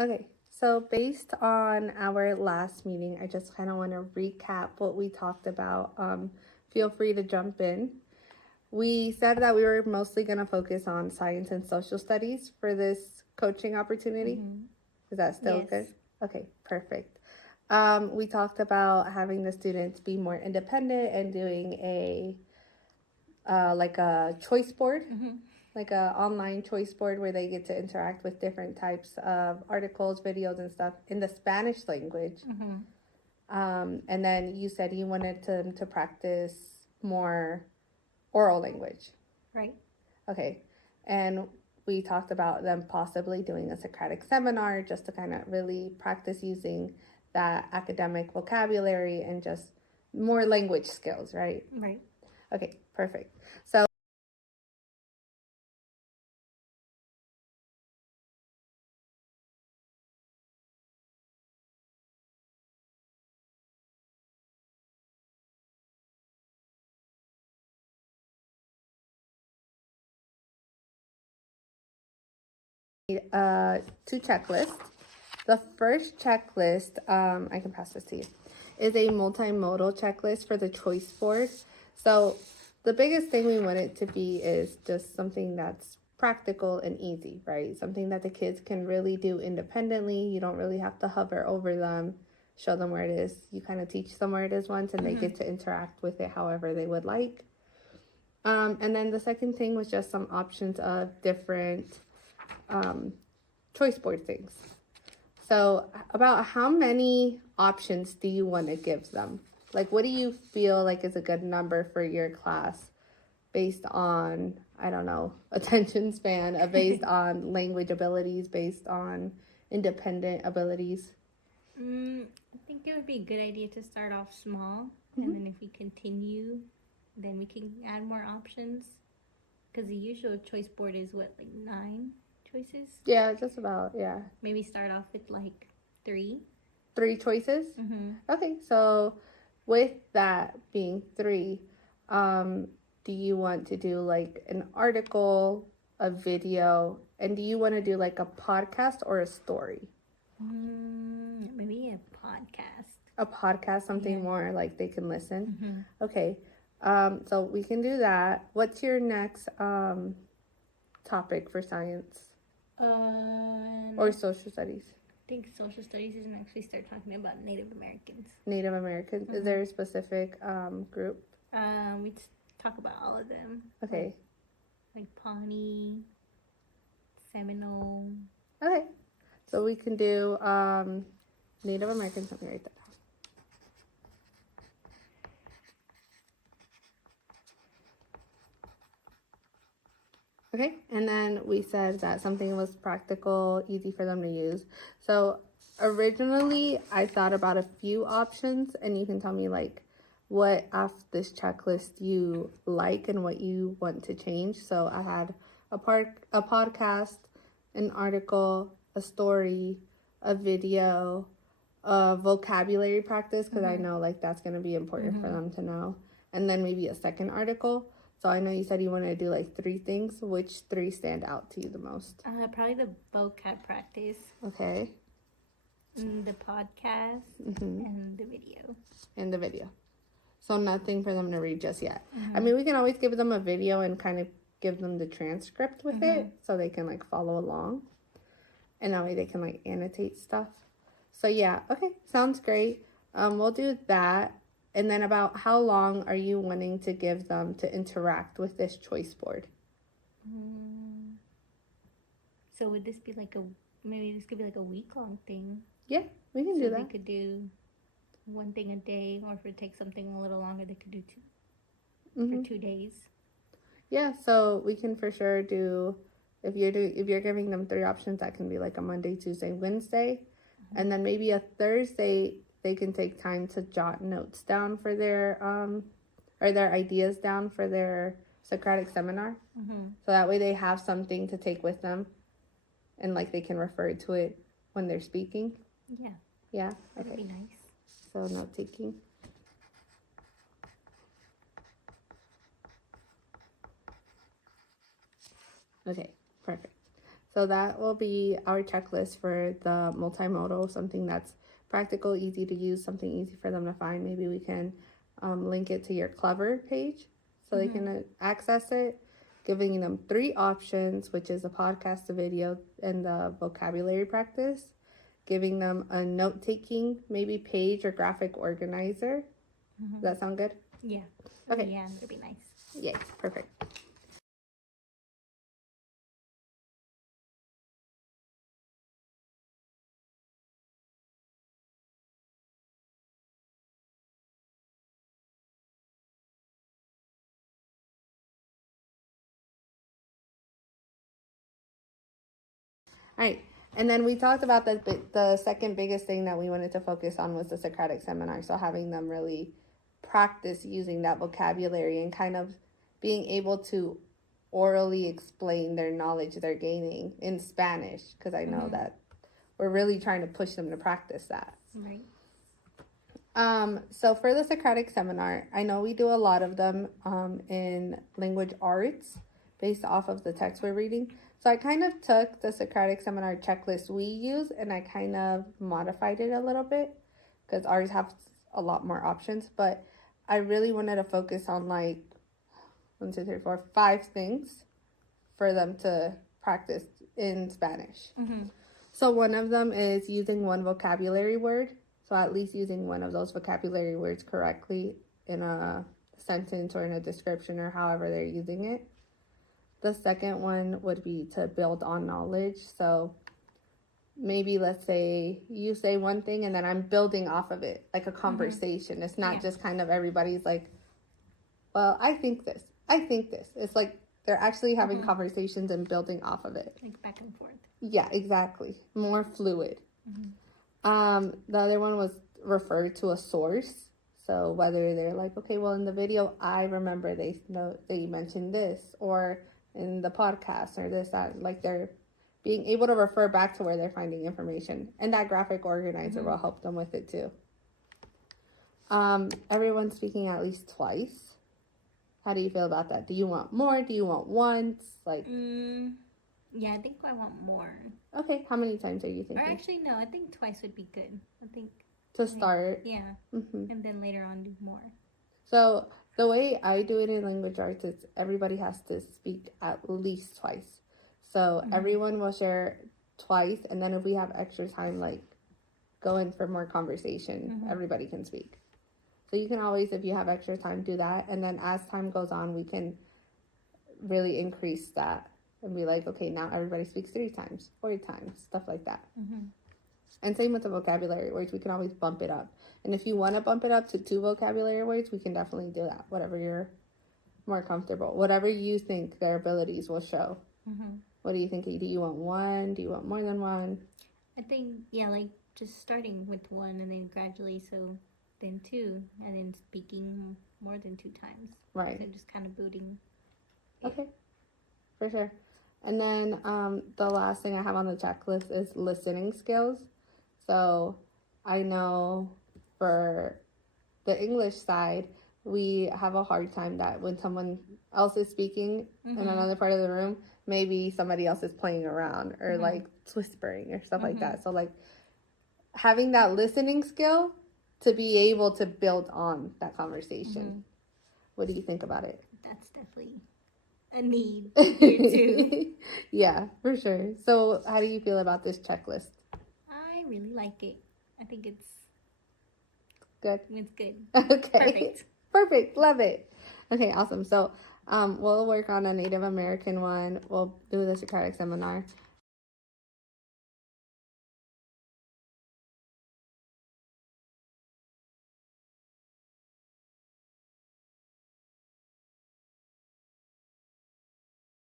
Okay, so based on our last meeting, I just kind of want to recap what we talked about. Feel free to jump in. We said that we were mostly going to focus on science and social studies for this coaching opportunity. Mm-hmm. Is that still Yes. good? Okay, perfect. We talked about having the students be more independent and doing a like a choice board, Mm-hmm. like a online choice board where they get to interact with different types of articles, videos, and stuff in the Spanish language. Mm-hmm. And then you said you wanted to practice more oral language. Right. Okay. And we talked about them possibly doing a Socratic seminar just to kind of really practice using that academic vocabulary and just more language skills, right? Right. Okay, perfect. So two checklists. The first checklist, I can pass this to you, is a multimodal checklist for the choice board. So the biggest thing we want it to be is just something that's practical and easy, right? Something that the kids can really do independently. You don't really have to hover over them, show them where it is. You kind of teach them where it is once and they get to interact with it however they would like. And then the second thing was just some options of different choice board things. So, about how many options do you want to give them? Like, what do you feel like is a good number for your class based on, I don't know, attention span, based on language abilities, based on independent abilities? I think it would be a good idea to start off small, and then if we continue, then we can add more options. Because the usual choice board is what, like 9 choices? Yeah, just about, yeah. Maybe start off with like 3. 3 choices? Mm-hmm. Okay, so with that being three, um, do you want to do like an article, a video, and do you want to do like a podcast or a story? Maybe a podcast. A podcast, something Yeah. more like they can listen. Mm-hmm. Okay, so we can do that. What's your next topic for science or I social studies? think social studies is next. We start talking about Native Americans. Native Americans. Is there a specific group? We talk about all of them. Okay. Like Pawnee, Seminole. Okay. So we can do Native Americans. Let me write that down. Okay, and then we said that something was practical, easy for them to use. So originally, I thought about a few options, and you can tell me like what off this checklist you like and what you want to change. So I had a podcast, an article, a story, a video, a vocabulary practice because I know like that's gonna be important for them to know, and then maybe a second article. So I know you said you wanted to do like 3 things. Which 3 stand out to you the most? Probably the vocab practice, Okay. the podcast, and the video. And the video. So nothing for them to read just yet. I mean, we can always give them a video and kind of give them the transcript with it so they can like follow along. And that way they can like annotate stuff. So yeah, okay, sounds great. We'll do that. And then about how long are you wanting to give them to interact with this choice board? So would this be like maybe this could be like a week-long thing? Yeah, we can So do they that. could do one thing a day, or if it takes something a little longer, they could do 2 for 2 days. Yeah, so we can for sure do if you're giving them 3 options, that can be like a Monday, Tuesday, Wednesday, and then maybe a Thursday they can take time to jot notes down for their or their ideas down for their Socratic seminar. So that way they have something to take with them, and like they can refer to it when they're speaking. Yeah, Yeah. that'd Okay. be nice. So note taking. Okay, perfect. So that will be our checklist for the multimodal, something that's practical, easy to use, something easy for them to find. Maybe we can link it to your Clever page so they can access it, giving them 3 options, which is a podcast, a video, and the vocabulary practice. Giving them a note-taking, maybe page or graphic organizer. Does that sound good? Yeah. Okay. Yeah, that'd be nice. Yay, perfect. All right. And then we talked about the second biggest thing that we wanted to focus on was the Socratic seminar. So having them really practice using that vocabulary and kind of being able to orally explain their knowledge they're gaining in Spanish, because I know that we're really trying to push them to practice that. Right. So for the Socratic seminar, I know we do a lot of them in language arts based off of the text we're reading. So I kind of took the Socratic seminar checklist we use and I kind of modified it a little bit because ours have a lot more options. But I really wanted to focus on like 1, 2, 3, 4, 5 things for them to practice in Spanish. So one of them is using one vocabulary word. So at least using one of those vocabulary words correctly in a sentence or in a description or however they're using it. The second one would be to build on knowledge. So maybe let's say you say one thing and then I'm building off of it, like a conversation. It's not just kind of everybody's like, well, I think this. It's like they're actually having conversations and building off of it. Like back and forth. Yeah, exactly. More fluid. The other one was refer to a source. So whether they're like, okay, well, in the video, I remember they mentioned this, or in the podcast or this, that, like they're being able to refer back to where they're finding information. And that graphic organizer will help them with it too. Everyone speaking at least twice. How do you feel about that? Do you want more? Do you want once? Like, yeah, I think I want more. okay, how many times are you thinking? Or actually, no, I think twice would be good. I think to start. Yeah. And then later on do more. So the way I do it in language arts is everybody has to speak at least twice. So everyone will share twice, and then if we have extra time, like go in for more conversation, everybody can speak. So you can always, if you have extra time, do that. And then as time goes on, we can really increase that and be like, okay, now everybody speaks 3 times, 4 times, stuff like that. And same with the vocabulary words, we can always bump it up. And if you want to bump it up to 2 vocabulary words, we can definitely do that. Whatever you're more comfortable, whatever you think their abilities will show. What do you think? Do you want 1? Do you want more than 1? I think, yeah, like just starting with 1 and then gradually, so then 2, and then speaking more than 2 times. Right. So just kind of building. Okay, for sure. And then the last thing I have on the checklist is listening skills. So I know for the English side, we have a hard time that when someone else is speaking in another part of the room, maybe somebody else is playing around or like whispering or stuff like that. So like having that listening skill to be able to build on that conversation. What do you think about it? That's definitely a need here too. Yeah, for sure. So how do you feel about this checklist? I really like it. I think it's good. It's good. Okay. Perfect. Love it. Okay, awesome. So we'll work on a Native American one. We'll do the Socratic seminar.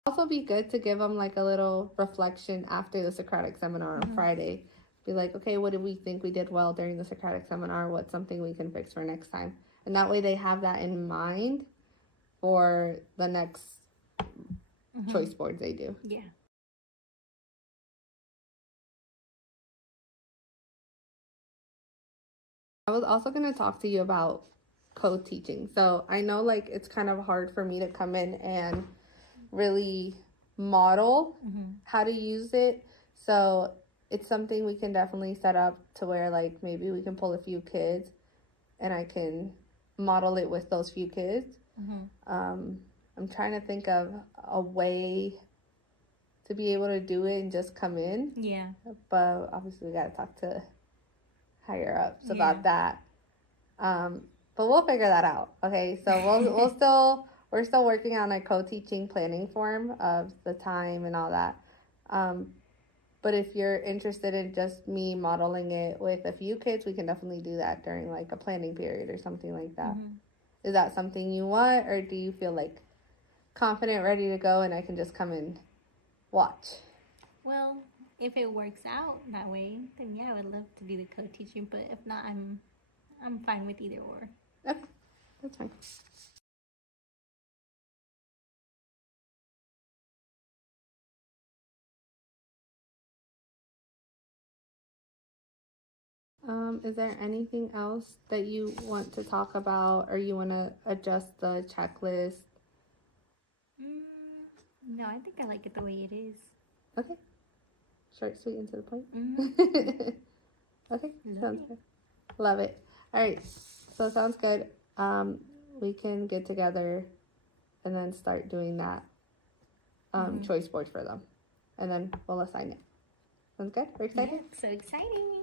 Also be good to give them like a little reflection after the Socratic seminar on Friday. Be like, okay, what did we think we did well during the Socratic seminar? What's something we can fix for next time? And that way they have that in mind for the next choice boards they do. Yeah. I was also going to talk to you about co-teaching. So I know like it's kind of hard for me to come in and really model Mm-hmm. how to use it. So it's something we can definitely set up to where like maybe we can pull a few kids and I can model it with those few kids. Mm-hmm. I'm trying to think of a way to be able to do it and just come in. Yeah. But obviously we gotta talk to higher ups Yeah. about that. But we'll figure that out. Okay, so we'll still we're still working on a co-teaching planning form of the time and all that. But if you're interested in just me modeling it with a few kids, we can definitely do that during like a planning period or something like that. Mm-hmm. Is that something you want, or do you feel like confident, ready to go, and I can just come and watch? Well, if it works out that way, then yeah, I would love to do the co-teaching. But if not, I'm fine with either or. Okay, that's fine. Is there anything else that you want to talk about, or you want to adjust the checklist? No, I think I like it the way it is. Okay, short, sweet, and to the point. Mm-hmm. Okay, Love sounds it. good. Love it. All right, so sounds good. We can get together and then start doing that choice board for them, and then we'll assign it. Sounds good. We're excited. Yeah, so exciting.